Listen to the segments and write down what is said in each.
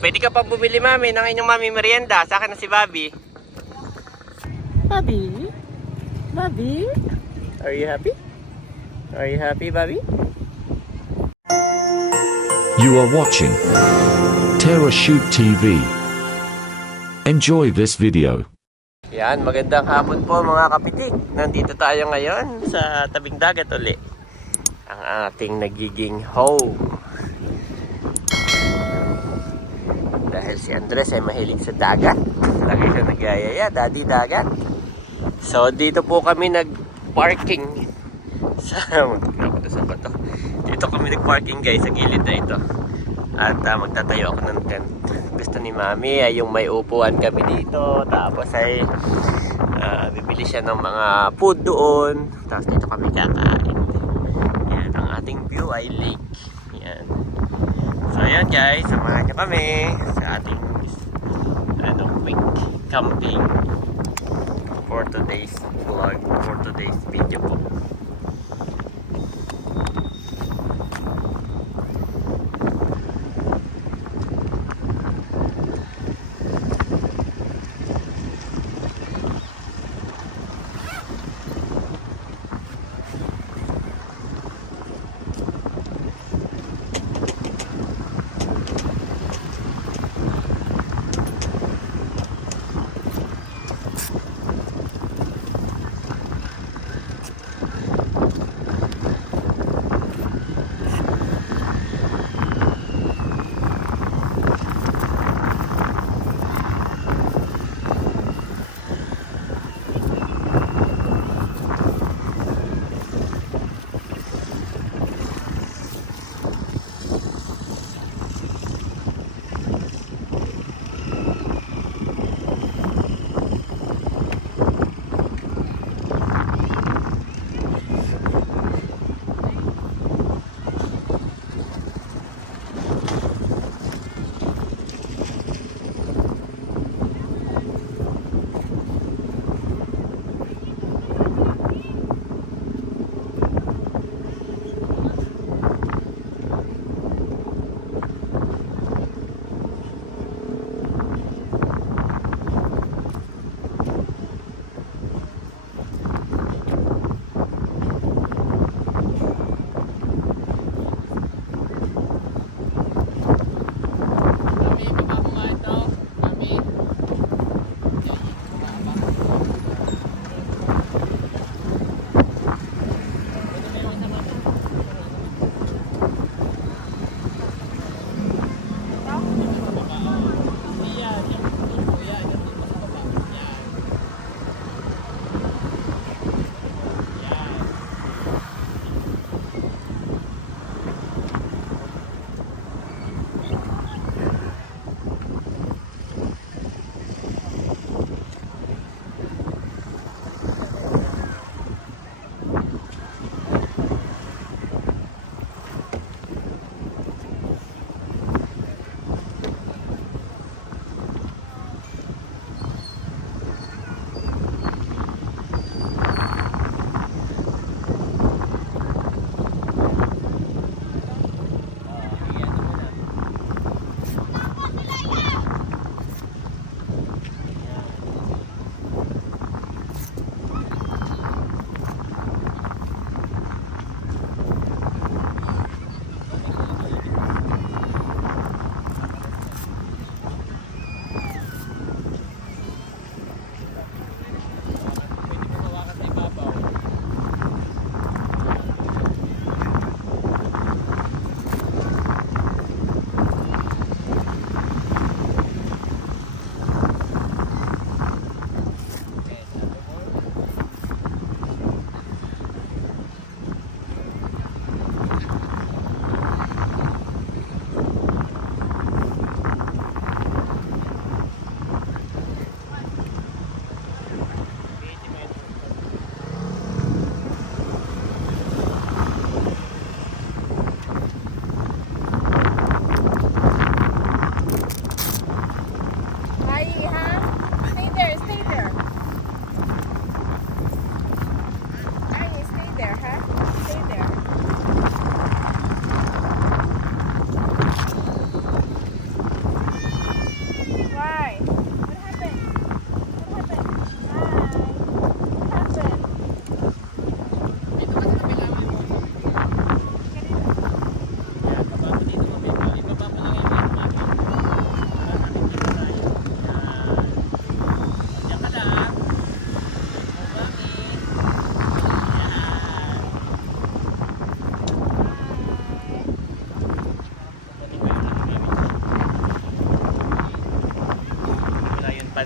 Pwede ka pa bumili, mami, ng inyong mami merienda. Sa akin na si Bobby. Bobby? Bobby? Are you happy? Are you happy, Bobby? You are watching TerraShoot TV. Enjoy this video. Yan, magandang hapon po mga kapitik. Nandito tayo ngayon sa tabing dagat uli. Ang ating nagiging home. Dahil si Andres ay mahilig sa dagat. Lagi siya nagyayaya, daddy dagat. So dito po kami nag-parking sa bato. Dito kami nag-parking guys sa gilid na ito. At magtatayo ako ng tent. Gusto ni mami ay yung may upuan kami dito. Tapos ay bibili siya ng mga food doon. Tapos dito kami kakain. Yan, ang ating view ay lake. Yan. So ayan guys, samahan niyo kami sa ating quick camping for today's vlog, for today's video po.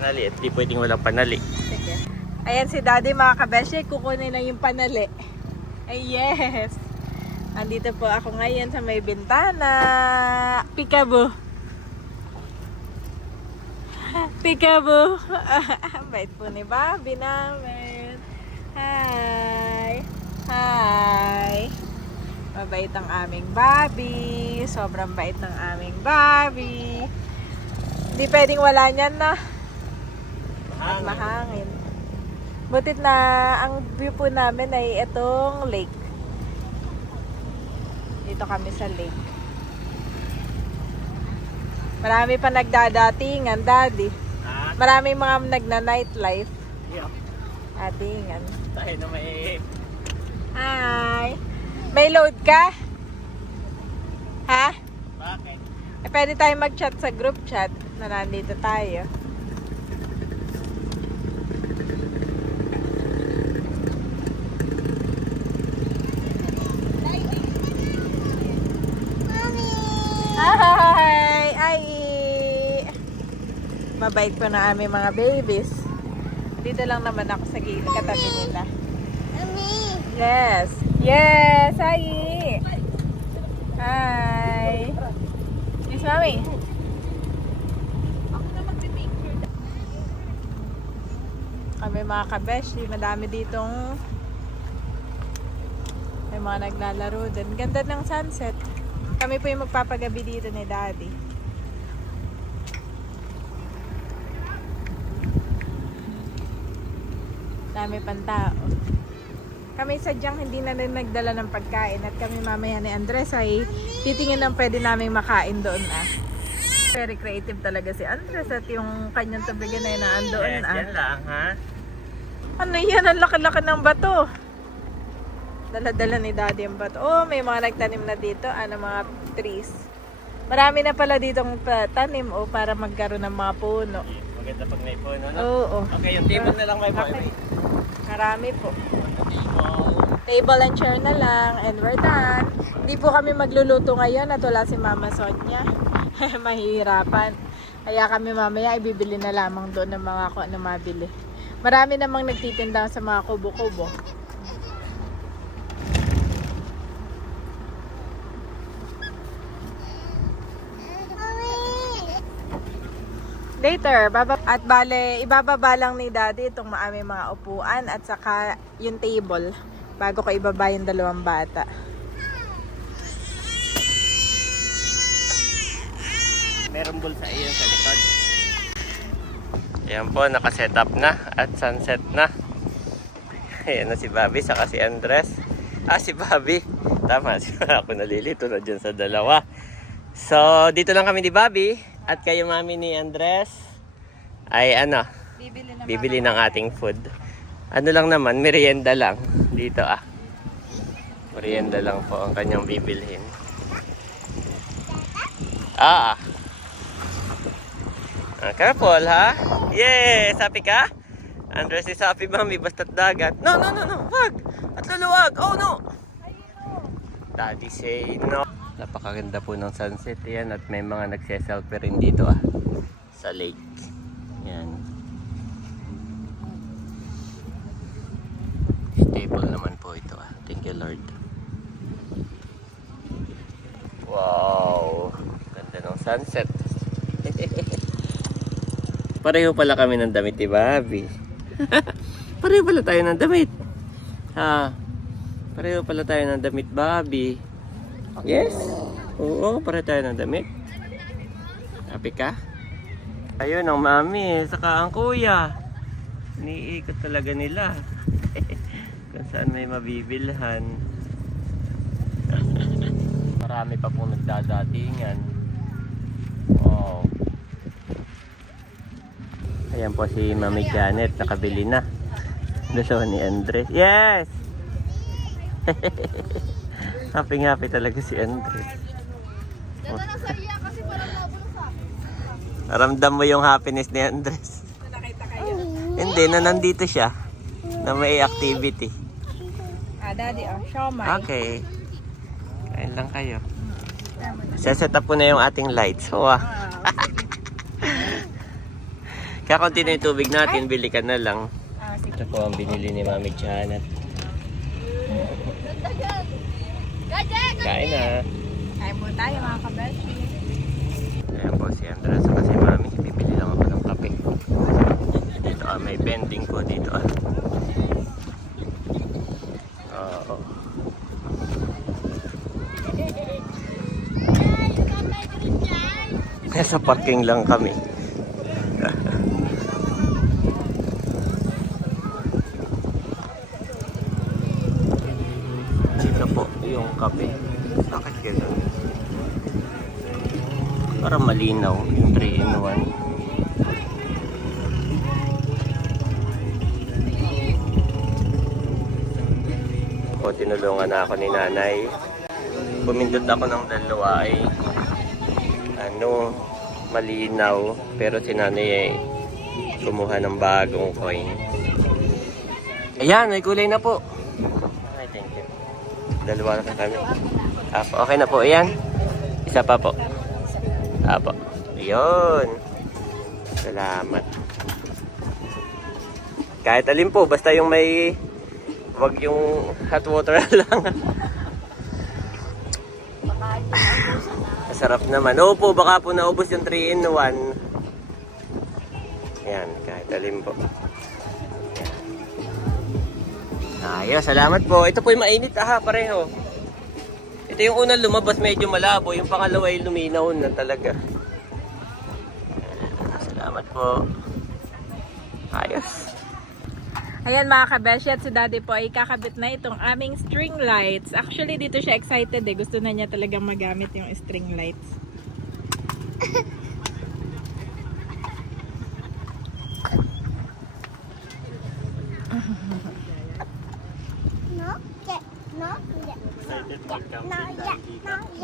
panali. At di pwedeng walang panali. Sige. Ayan si Daddy mga kabeshi, kukunin na yung panali. Ay yes! Andito po ako ngayon sa may bintana. Peekaboo! Peekaboo! Bait po ni Bobby namin. Hi! Hi! Mabait ang aming Bobby. Sobrang bait ng aming Bobby. Hindi pwedeng wala niyan na. At mahangin. Butit na ang view po namin ay itong lake. Dito kami sa lake. Marami pa nagdadatingan, Daddy. Marami mga nagna-nightlife. Atingan. Tayo na may... Hi! May load ka? Ha? Bakit? Pwede tayo mag-chat sa group chat na nandito tayo. Hi! Ay! Mabait po na aming mga babies. Dito lang naman ako sa gilid katabi nila. Yes! Yes! Hi! Hi! Yes, Mami! Kami mga kabeshi, madami ditong may mga naglalaro din. Ganda ng sunset. Kami po yung magpapagabi dito ni Daddy. Dami pang tao. Kami sadyang hindi na rin nagdala ng pagkain at kami mamaya ni Andres ay titingin ng pwede namin makain doon Very creative talaga si Andres at yung kanyang tubigan ay naandoon Yan lang, ha? Ano yan? Ang laki-laki ng bato. Dala-dala ni Daddy ang bato. Oh, may mga nagtanim na dito. Mga trees. Marami na pala ditong tanim para magkaroon ng mga puno. Maganda pag may puno, no? Oo. Okay, yung table na lang may Okay. Marami po. Table. Table and chair na lang. And we're done. Hindi po kami magluluto ngayon at wala si Mama Sonia. Mahihirapan. Kaya kami mamaya ibibili na lamang doon ng mga kung ano mabili. Marami namang nagtitinda sa mga kubo-kubo. Later, at bale, ibababa lang ni Daddy itong maaming mga upuan at saka yung table bago ko ibaba yung dalawang bata. Merong bulsa iyon sa likod. Ayan po, nakasetup na at sunset na. Ayan na si Bobby, saka si Andres. Si Bobby. Tama, ako nalilito na dyan sa dalawa. So, dito lang kami ni Bobby at kayo mami ni Andres ay bibili ng ating food. Ano lang naman, merienda lang dito Merienda lang po ang kanyang bibilhin. Careful, ha? Yes! Happy ka? Andres is happy, mami. Basta't dagat. No! Wag! At luluwag! Oh, no! Daddy say no. Napakaganda po ng sunset. Yan. At may mga nagse-selfie rin dito, sa lake. Yan. Stable naman po ito, Thank you, Lord. Wow! Ganda ng sunset. Pareho pala kami ng damit ni Bobby. Pareho pala tayo ng damit. Pareho pala tayo ng damit, Bobby. Yes? Oo, pareho tayo ng damit. Happy ka? Ayun ang mami, saka ang kuya. Iniikot talaga nila. Kung saan may mabibilhan. Marami pa pong nagdadatingan. Wow. Ayan po si Mami Janet, nakabili na. Dalawa ni Andres. Yes! Happy talaga si Andres. Ramdam mo yung happiness ni Andres. Nakita kayo? Hindi, na nandito siya. Na may activity. Daddy, siomay. Okay. Kain lang kayo. Set up ko na yung ating lights. Wow. Kakaunti na yung tubig natin, bili ka na lang. Sige. Ito po ang binili ni Mami Janet. Kain na. Kain po tayo mga kabeshi. Ayan po si Andres at si Mami. Bibili lang ako ng kape. Dito may vending po dito. Oo. Nasa parking lang kami. Dito po yung kape. Bakit gano'n? Para malinaw yung 3-in-1. O, tinulungan na ako ni nanay. Pumindot ako ng dalawa ay malinaw. Pero si nanay ay kumuha ng bagong coin. Ayan, may kulay na po. Okay, thank you. Dalawa na kami. Apo, okay na po. Ayan. Isa pa po. Apo. Ayun. Salamat. Kahit alin po, basta yung may wag yung hot water lang. Masarap naman. Opo, baka po naubos yung 3-in-1. Ayan, kahit alin po. Ayos, salamat po. Ito po yung mainit pareho. Ito yung unang lumabas medyo malabo, yung pangalawa ay luminaw na talaga. Salamat po. Ayos. Ayan mga kabeshi, at si daddy po ay kakabit na itong aming string lights. Actually dito siya excited gusto na niya talagang magamit yung string lights.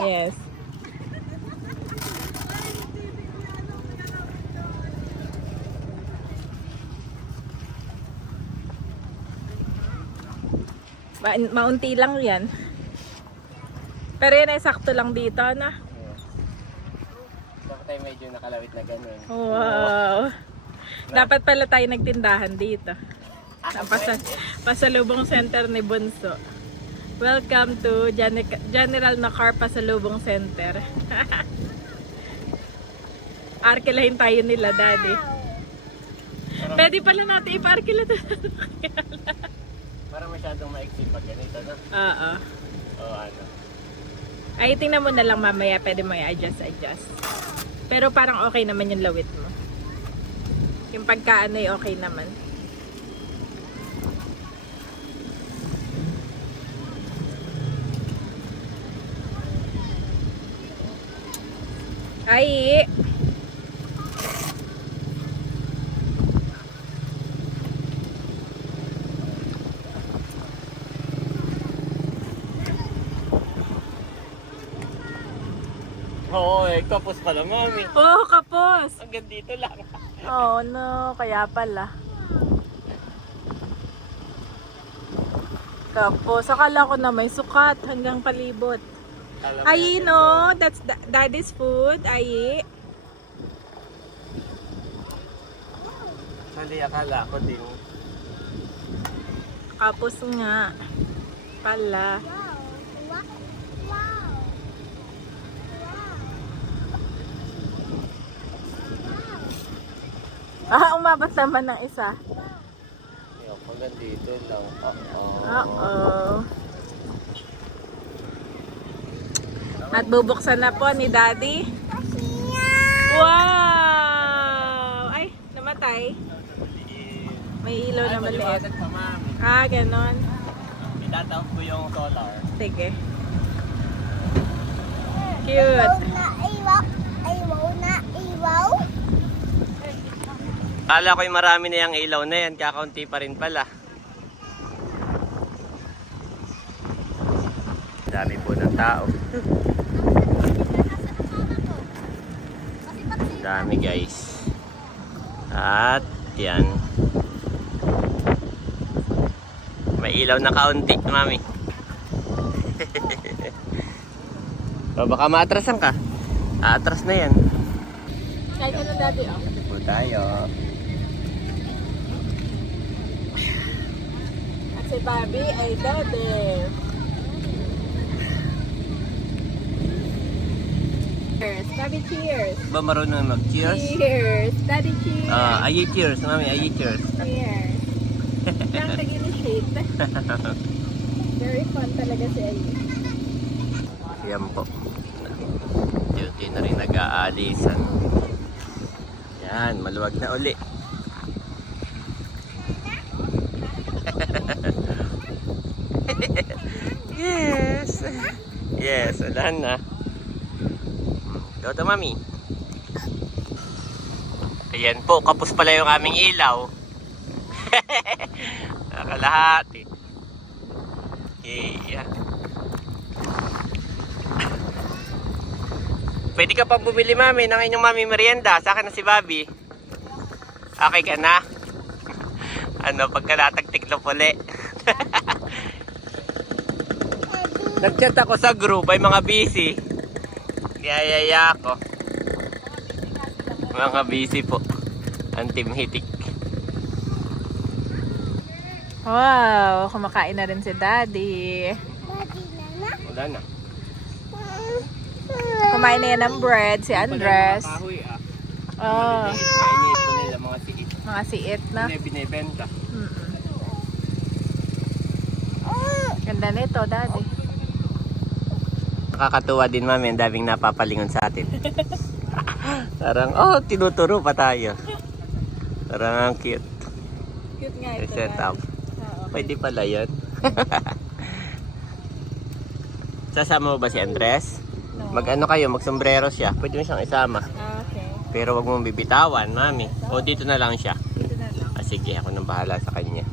Yes. Maunti lang yan. Pero yan ay sakto lang dito na. Dapat tayo medyo nakalawit na ganun. Wow. Dapat pala tayo nagtindahan dito. Pasalubong center ni Bunso. Welcome to General Nakar Pasalubong Center. Arkilahin tayo nila, daddy. Pwede pala natin iparkila to. Para masyadong maiksi pag ganito, no? Oo. O ano? Ay, tingnan mo na lang mamaya. Pwede mo i-adjust. Pero parang okay naman yung lawit mo. Yung pagkaano ay okay naman. Ay! Oo, kapos pala, Mami. Oh, kapos! Hanggang dito lang. Oh no, kaya pala. Kapos. Akala ko na may sukat hanggang palibot. Ay, no, that's daddy's food. Ay. Mali, akala ko din. Kapos nga. Pala. Umabot naman ng isa. Ayoko, nandito lang. Uh-oh. At bubuksan na po ni daddy. Wow! Ay, namatay. May ilaw na maliit. Pa, Mami. Ganon. Itatawag ko yung solar. Sige. Cute. Kala ko yung marami na yung ilaw na yan, kakaunti pa rin pala. Dami po ng tao. Dami guys. At yan. May ilaw na kaunti, Mami. O, baka maatrasan ka. Aatras na yan. Kahit ano daddy, oh. Ito po tayo. Si Bobby ay Dode. Cheers. Bobby, cheers. Ba marunong mag-cheers? Cheers. Daddy, cheers. Ayi cheers, mami, ayi cheers. Cheers. Lang nag-initiate. Very fun talaga si Ayi. Yan po. Duty na rin nag-aalisan. Yan, maluwag na uli. Yes. Yes, wala na. Go to mami. Ayan po, kapos pala yung aming ilaw. Nakalahati. Yeah. Pwede ka pang bumili mami ng inyong mami merienda. Sa akin na si Bobby. Okay ka na? Ano, pagka natagtiklop uli. Nag-chat ako sa group ay mga busy. Niyayaya ako. Mga busy po. Ang team hitik. Wow, kumakain na rin si Daddy. Wala na. Kumain na yan ng bread, si Andres. Oh, Kainit po nila mga siit. mga siit na. Hindi binibenta. Ganda nito, Daddy. Nakakatuwa din mami, ang daming napapalingon sa atin. Parang, tinuturo pa tayo. Parang ang cute. Cute nga ito, Set up. Pwede pala yun. Sasama mo ba si Andres? No. Mag-ano kayo, mag-sombrero siya. Pwede mo siyang isama. Okay. Pero wag mong bibitawan, mami. O dito na lang siya. Dito na lang. Sige, ako nang bahala sa kanya.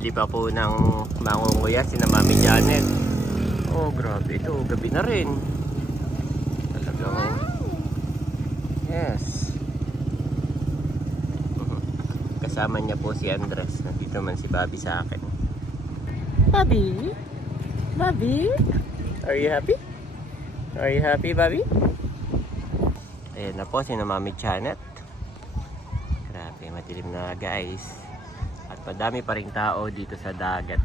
Di pa po nang mangunguya si na Mami Janet. Oh, grabe ito. Gabi na rin. Talagang... Yes. Kasama niya po si Andres. Nandito man si Bobby sa akin. Bobby? Bobby? Are you happy? Are you happy, Bobby? Ayan na po si na Mami Janet. Grabe, madilim na guys. At madami pa ring tao dito sa dagat.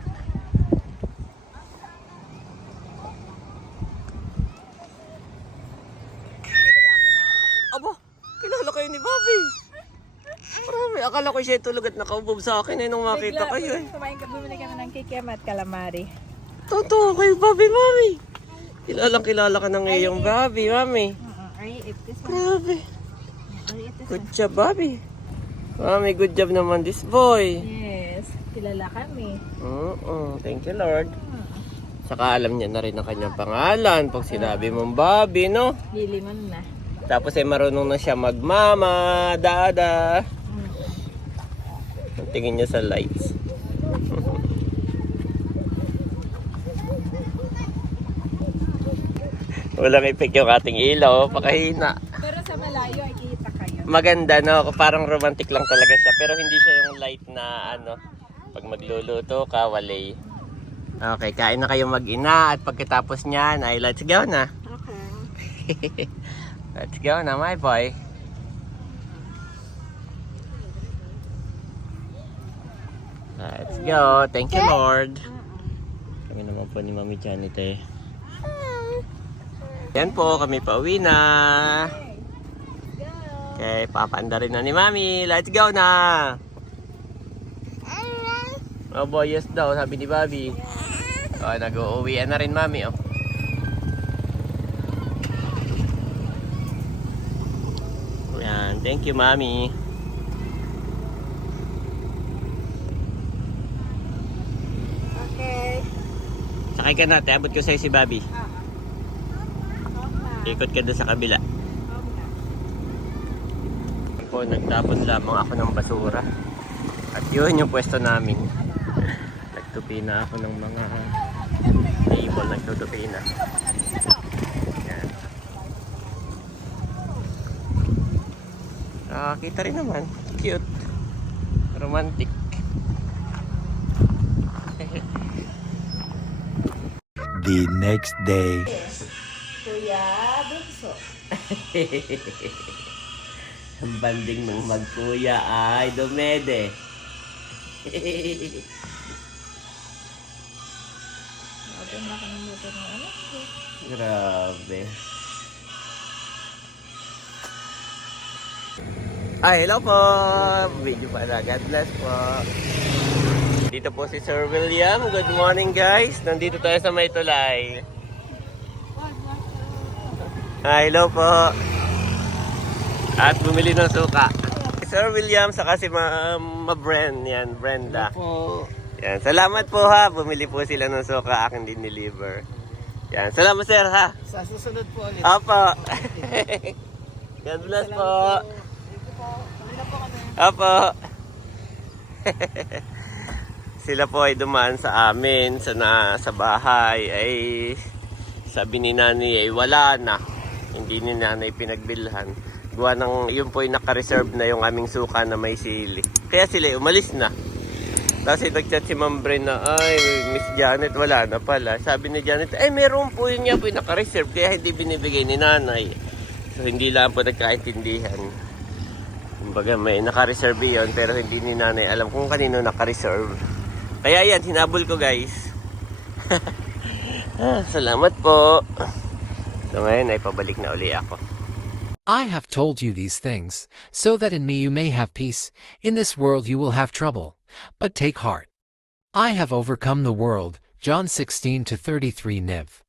Aba, kilala kayo ni Bobby. Marami, akala ko siya tulog at nakaubob sa akin nung makita kayo eh. Bumili kami ng kikiam at calamari. Totoo kayo, Bobby, Mami. Kilala ka ng iyong Bobby, Mami. Are you eat this one? Grabe. Are you eat this Good job, Bobby. Mami, good job naman this boy. Yes, kilala kami. Thank you, Lord. Saka alam niya na rin ang kanyang pangalan pag sinabi mong Bobby, no? Lilingon na. Tapos ay marunong na siya magmama, dada. Ang tingin niya sa lights. Walang effect yung ating ilaw, pakahina. Pero sa malayo ay kita kayo. Maganda, no? Parang romantic lang talaga siya. Pero hindi siya yung light na ano, pag magluluto ka, walay. Okay, kain na kayo mag-ina at pagkatapos niyan ay let's go na. Okay. Let's go na, my boy. Let's go. Thank you, Lord. Kami naman po ni Mami Janet eh. Yan po, kami pauwi na. Okay, papaanda rin na ni Mami. Let's go na. Oh boy, yes daw, sabi ni Bobby. Oh, nag-uuwian na rin Mami, oh. Yan, thank you, Mami. Okay. Sakay ka na, abot ko sa'yo si Bobby. Ikot ka doon sa kabila. Po, nagtapon lamang ako ng basura. At yun yung pwesto namin. Nagtupi na ako ng mga table, nagtutupi na. Yan. Kita rin naman. Cute. Romantic. The next day. Kuya Bunso. Ang banding ng magkuya ay dumede. Open na nakalimutan ng anak ko. Grabe. Hello po! Video pa na. God bless po. Dito po si Sir William. Good morning guys. Nandito tayo sa May Tulay. Hello po. At bumili ng suka. Sir William, saka si Bren. Yan, Brenda. Yan, salamat po ha. Bumili po sila ng suka. Akin din deliver. Yan, salamat sir ha. Sa susunod po ulit. Apo. God bless po. Apo. Sila po ay dumaan sa amin sa bahay. Ay sabi ni nanay ay wala na. Hindi ni nanay pinagbilhan. Gawa ng yun po ay naka-reserve na yung aming suka na may sili. Kaya sila umalis na. Kasi nag-chat si Ma'am Bren na, ay, Miss Janet, wala na pala. Sabi ni Janet, ay, meron po yun niya po yung naka-reserve, kaya hindi binibigay ni nanay. So, hindi lang po nagkaintindihan. Kumbaga, may naka-reserve yun, pero hindi ni nanay alam kung kanino naka-reserve. Kaya yan, hinabol ko, guys. Salamat po. So, ngayon, ay pabalik na uli ako. I have told you these things, so that in me you may have peace. In this world you will have trouble. But take heart. I have overcome the world. John 16:33 Niv.